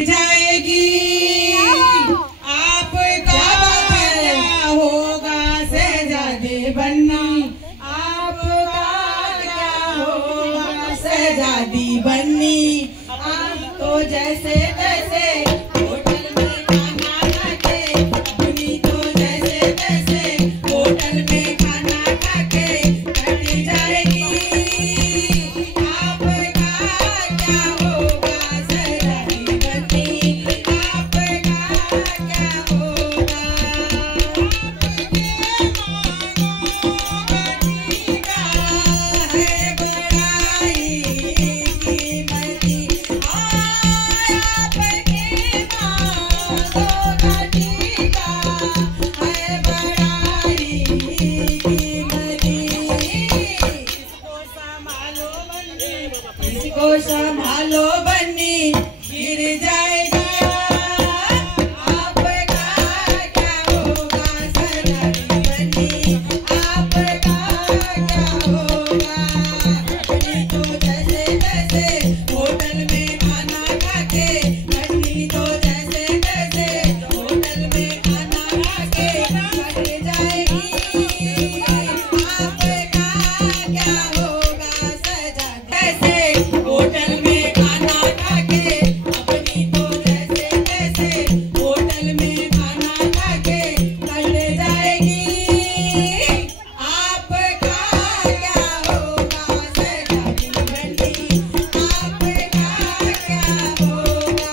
जाएगी आपका क्या होगा शहजादे बन्नी, आपका क्या होगा शहजादी बन्नी। आप तो जैसे तैसे होटल में खाना खाके, अपनी तो जैसे तैसे होटल में खाना खाके कट जाएगी। इसको संभालो बन्नी, गिर जाएगा आपका क्या होगा शहजादी बन्नी, आपका क्या होगा। अपनी तो जैसे तैसे होटल में खाना खाके, अपनी तो जैसे तैसे होटल में खाना खाके कट जाएगी। आपका क्या होगा शहजादी तैसे होटल में खाना खाके, अपनी तो जैसे तैसे होटल में खाना खाके कट जाएगी। आपका क्या होगा शहजादी बन्नी, आपका क्या होगा।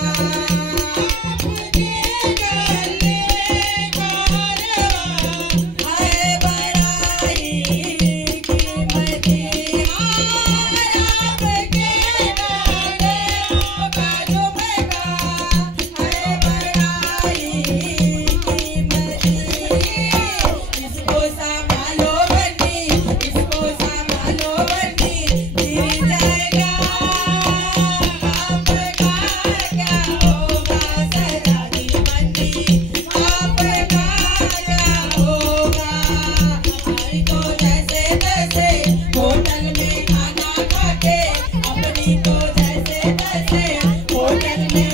आपके गले कारवां है बड़ा ही कीमती, होटल में खाना खाके, अपनी तो जैसे तैसे होटल में